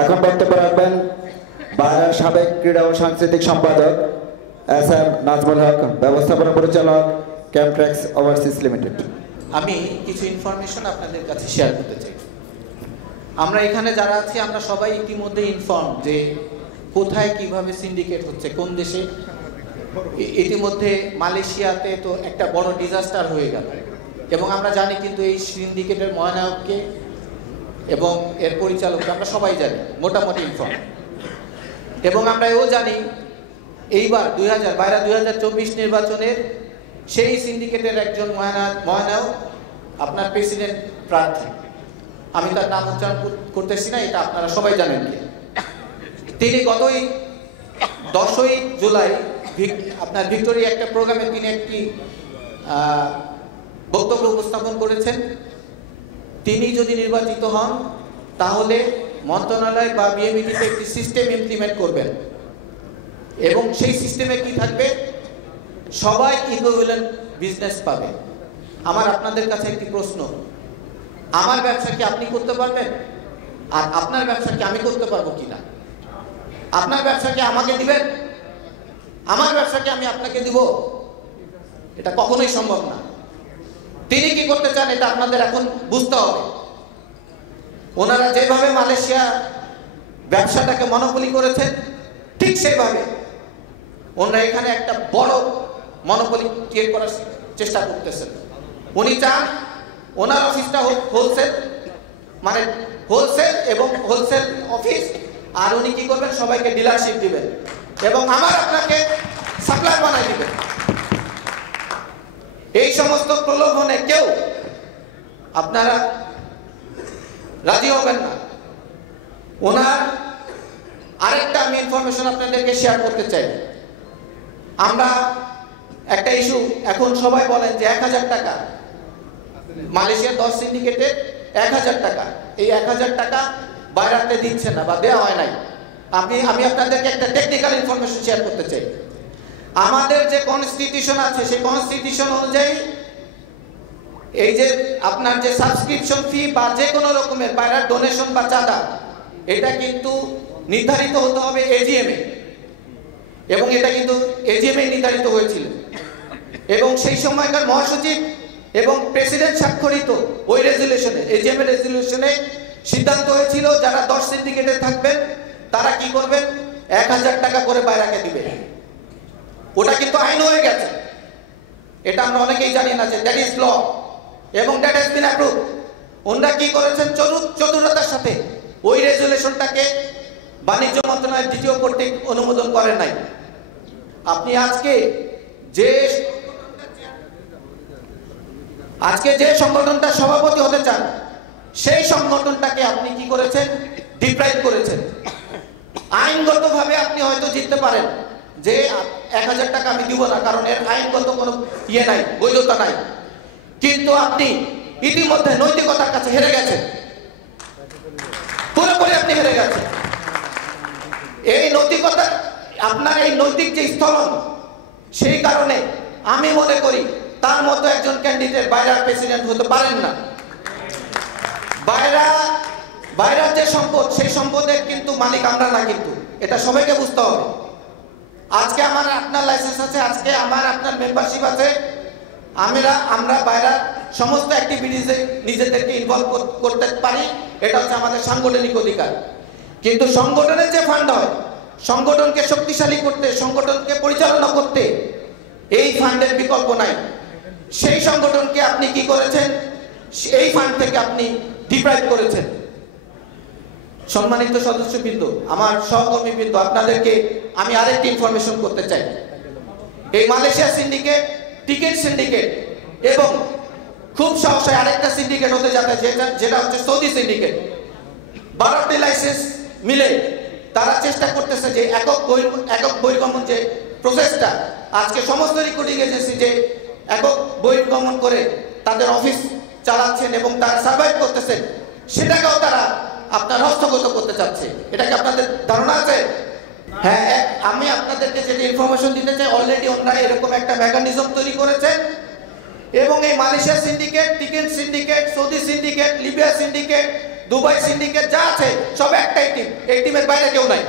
এখন বক্তব্য রাখবেন বায়রার সাবেক ক্রীড়া ও সাংস্কৃতিক সম্পাদক এস.এম. নাজমুল হক, ব্যবস্থাপনা পরিচালক ক্যামট্রেক্স ওভারসিজ লিমিটেড। আমি কিছু ইনফরমেশন আপনাদের কাছে শেয়ার করতে চাই। আমরা এখানে যারা আছি আমরা সবাই ইতিমধ্যে ইনফর্ম যে কোথায় কিভাবে সিন্ডিকেট হচ্ছে, কোন দেশে। ইতিমধ্যে মালয়েশিয়াতে তো একটা বড় ডিজাস্টার হয়ে গেল এবং আমরা জানি কিন্তু এই সিন্ডিকেটের মহানায়ককে এবং এর পরিচালককে আমরা সবাই জানি, মোটামুটি ইনফর্ম। এবং আমরা এও জানি এইবার 2024 নির্বাচনের সেই সিন্ডিকেটের একজন মহানায়ক আপনার প্রেসিডেন্ট প্রার্থী, আমি তার নাম উচ্চারণ করতেছি না, এটা আপনারা সবাই জানেন। তিনি গতই 10ই জুলাই আপনার ভিক্টোরিয়া একটা প্রোগ্রামে তিনি একটি বক্তব্য উপস্থাপন করেছেন। তিনি যদি নির্বাচিত হন তাহলে মন্ত্রণালয় বা বিএমইটিতে একটি সিস্টেম ইমপ্লিমেন্ট করবেন এবং সেই সিস্টেমে কি থাকবে, সবাই ইকুইভ্যালেন্ট বিজনেস পাবে। আমার আপনাদের কাছে একটি প্রশ্ন, আমার ব্যবসা কি আপনি করতে পারবেন আর আপনার ব্যবসা কি আমি করতে পারবো কিনা? আপনার ব্যবসা কি আমাকে দিবেন, আমার ব্যবসা কি আমি আপনাকে দিব? এটা কখনোই সম্ভব না। তিনি কি করতে চান এটা আপনাদের এখন বুঝতে হবে। ওনারা যেভাবে মালয়েশিয়া ব্যবসাটাকে মনোপলি করেছেন ঠিক সেইভাবে ওনারা এখানে একটা বড় মনোপলি ক্রিয়েট করার চেষ্টা করতেছেন। উনি চান ওনার অফিসটা হোলসেল, মানে হোলসেল এবং হোলসেল অফিস, আর উনি কি করবেন, সবাইকে ডিলারশিপ দিবেন এবং আমার আপনাকে সাপ্লাই বানাই দিবেন। এই সমস্ত প্রলোভনে কেউ আপনারা রাজি হবেন না। ওনার আরেকটা আমি ইনফরমেশন আপনাদেরকে শেয়ার করতে চাই। আমরা একটা ইস্যু এখন সবাই বলেন যে 1000 টাকা, মালয়েশিয়ার 10 সিন্ডিকেটে 1000 টাকা, এই 1000 টাকা বাইরাতে দিচ্ছে না বা দেওয়া হয় নাই। আমি আপনাদেরকে একটা টেকনিক্যাল ইনফরমেশন শেয়ার করতে চাই। আমাদের যে কনস্টিটিউশন আছে সেই কনস্টিটিউশন অনুযায়ী এই যে আপনার যে সাবস্ক্রিপশন ফি বা যে কোনো রকমের বাইরের ডোনেশন বা চাঁদা, এটা কিন্তু নির্ধারিত হতে হবে এজিএমে, এবং এটা কিন্তু এজিএমে নির্ধারিত হয়েছিল এবং সেই সময়কার মহাসচিব এবং প্রেসিডেন্ট স্বাক্ষরিত ওই রেজুলেশনে, এজিএম এর রেজুলেশনে সিদ্ধান্ত হয়েছিল যারা 10 সিন্ডিকেটে থাকবেন তারা কি করবেন, 1000 টাকা করে বাইরাকে দিবে। ওটা কিন্তু আইন হয়ে গেছে, এটা আমরা অনেকেই জানি না যে দ্যাট ইজ ল এবং দ্যাট হ্যাজ বিন অ্যাপ্রুভড। ওনারা কি করেছেন, চতুরতার সাথে ওই রেজুলেশনটাকে বাণিজ্য মন্ত্রণালয়ের দ্বিতীয় কর্তৃক অনুমোদন করেন নাই। আপনি আজকে যে সংগঠনটা সভাপতি হতে চান সেই সংগঠনটাকে আপনি কি করেছেন, ডিপ্রাইভ করেছেন। আইনগতভাবে আপনি হয়তো জিততে পারেন যে 1000 টাকা আমি দিব না, কারণ এর আইনগত কোনো নাই, বৈধতা নাই, কিন্তু আপনি ইতিমধ্যে নৈতিকতার কাছে হেরে গেছেন, পুরোপুরি আপনি হেরে গেছেন। এই নৈতিকতা, আপনার এই নৈতিক যে স্থলন, সেই কারণে আমি মনে করি তার মতো একজন ক্যান্ডিডেট বাইরের প্রেসিডেন্ট হতে পারেন না। বাইরের যে সম্পদ, সেই সম্পদের কিন্তু মালিক আমরা না, কিন্তু এটা সবাইকে বুঝতে হবে। আজকে আমার আপনার লাইসেন্স আছে, আজকে আমার আপনার মেম্বারশিপ আছে, আমরা বাইরের সমস্ত অ্যাক্টিভিটিসে নিজেদেরকে ইনভলভ করতে পারি, এটা হচ্ছে আমাদের সাংগঠনিক অধিকার। কিন্তু সংগঠনের যে ফান্ড হয়, সংগঠনকে শক্তিশালী করতে, সংগঠনকে পরিচালনা করতে এই ফান্ডের বিকল্প নাই। সেই সংগঠনকে আপনি কি করেছেন, এই ফান্ড থেকে আপনি ডিপ্রাইভ করেছেন। সম্মানিত সদস্যবৃন্দ, আমার সহকর্মীবৃন্দ, আপনাদেরকে আমি আরেকটি ইনফরমেশন করতে চাই। এই মালয়েশিয়া সিন্ডিকেট, টিকিট সিন্ডিকেট এবং খুব সহসায় আরেকটা সিন্ডিকেট হতে যাচ্ছে, যেটা হচ্ছে সৌদি সিন্ডিকেট। 12টি লাইসেন্স মিলে তারা চেষ্টা করতেছে যে একক বহির্গমন যে প্রসেসটা, আজকে সমস্ত রিক্রুটিং এজেন্সি যে একক বহির্গমন করে তাদের অফিস চালাচ্ছেন এবং তারা সার্ভাইভ করতেছেন, সেটাকেও তারা আপনার হস্তগত করতে চাচ্ছে। এটা কি আপনাদের ধারণা আছে? হ্যাঁ, আমি আপনাদেরকে যেটা ইনফরমেশন দিতে চাই, অলরেডি ওনারা এরকম একটা মেকানিজম তৈরি করেছেন এবং এই Malaysia syndicate, ticket syndicate, Saudi syndicate, Libya syndicate, Dubai syndicate যা আছে সব একটাই টিম, এই টিমের বাইরে কেউ নাই।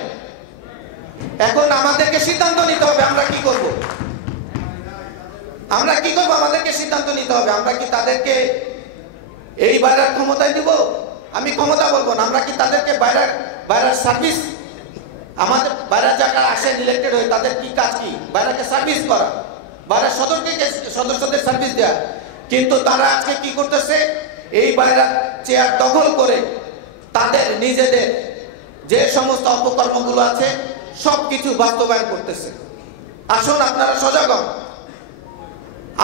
এখন আমাদেরকে সিদ্ধান্ত নিতে হবে আমরা কি করব। আমাদেরকে সিদ্ধান্ত নিতে হবে। আমরা কি তাদেরকে এই বাইরের ক্ষমতায় দিব? আমি ক্ষমতা বলবো না, আমরা কি তাদেরকে বাইরের সার্ভিস, আমাদের বাইরের যারা আসেন ইলেক্টেড হয়ে তাদের কি কাজ, কি বাইরেকে সার্ভিস করা, বাইরের সদস্যদের সার্ভিস দেওয়া। কিন্তু তারা আজকে কি করতেছে, এই বাইরের চেয়ার দখল করে তাদের নিজেদের যে সমস্ত অপকর্মগুলো আছে সবকিছু বাস্তবায়ন করতেছে। আসুন আপনারা সজাগ হন।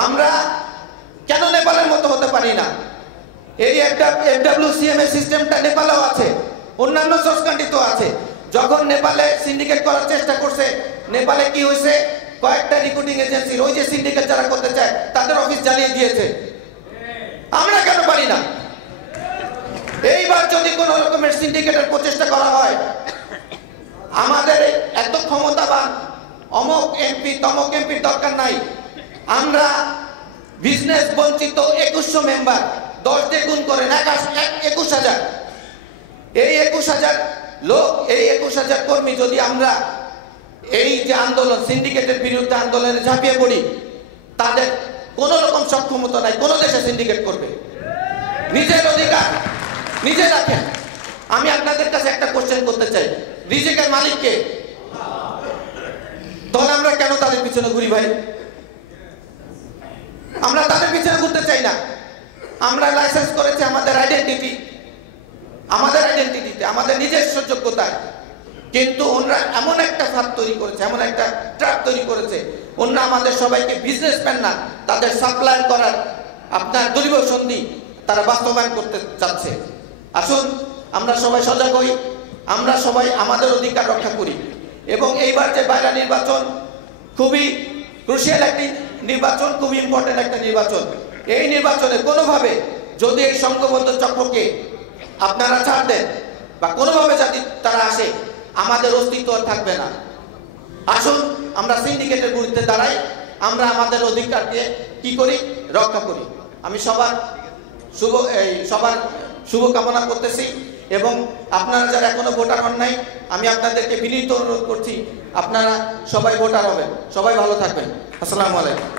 আমরা কেন নেপালের মতো হতে পারি না? এই FWCM এর সিস্টেমটা নেপালেও আছে, অন্যান্য সোর্স কান্ট্রিতেও আছে। যখন নেপালে সিন্ডিকেট করার চেষ্টা করছে, নেপালে কি হয়েছে, কয়েকটা রিক্রুটিং এজেন্সির ওই যে সিন্ডিকেট যারা করতে চায় তাদের অফিস জ্বালিয়ে দিয়েছে। আমরা কেন পারি না? এইবার যদি কোন রকমের সিন্ডিকেটের প্রচেষ্টা করা হয়, আমাদের এত ক্ষমতাবান অমক এমপি তমক এমপির দরকার নাই। আমরা বিজনেস বঞ্চিত 2100 মেম্বার 10 দিয়ে গুণ করেন 21,000। এই 21,000 লোক, এই 21,000 কর্মী যদি আমরা এই যে আন্দোলন, সিন্ডিকেটের বিরুদ্ধে আন্দোলনে ঝাঁপিয়ে পড়ি, তাদের কোন রকম সক্ষমতা নাই কোন দেশে সিন্ডিকেট করবে। নিজের অধিকার নিজে রাখেন। আমি আপনাদের কাছে একটা কোশ্চেন করতে চাই, রিজিকের মালিক কে? তাহলে আমরা কেন তাদের পিছনে ঘুরি ভাই? আমরা তাদের পিছনে ঘুরতে চাই না। আমরা লাইসেন্স করেছি আমাদের আইডেন্টিটিতে, আমাদের নিজস্ব যোগ্যতায়। কিন্তু ওনারা এমন একটা ফাঁদ তৈরি করেছে, এমন একটা ট্র্যাপ তৈরি করেছে, ওনারা আমাদের সবাইকে বিজনেসম্যান না, তাদের সাপ্লাই করার আপনার দলীয় সন্ধি তারা বাস্তবায়ন করতে চাচ্ছে। আসুন আমরা সবাই সজাগ হই, আমরা সবাই আমাদের অধিকার রক্ষা করি। এবং এইবার যে বাইরা নির্বাচন খুবই ক্রুশিয়াল একটি নির্বাচন, খুবই ইম্পর্টেন্ট একটা নির্বাচন। এই নির্বাচনে কোনোভাবে যদি এই সংঘবদ্ধ চক্রকে আপনারা ছাড় দেন বা কোনোভাবে যদি তারা আসে, আমাদের অস্তিত্ব থাকবে না। আসুন আমরা সিন্ডিকেটের বিরুদ্ধে দাঁড়াই, আমরা আমাদের অধিকারকে কি করি, রক্ষা করি। আমি সবার শুভ কামনা করতেছি। এবং আপনারা যারা এখনো ভোটার হন নাই, আমি আপনাদেরকে বিনীত অনুরোধ করছি আপনারা সবাই ভোটার হবেন। সবাই ভালো থাকবেন। আসসালামু আলাইকুম।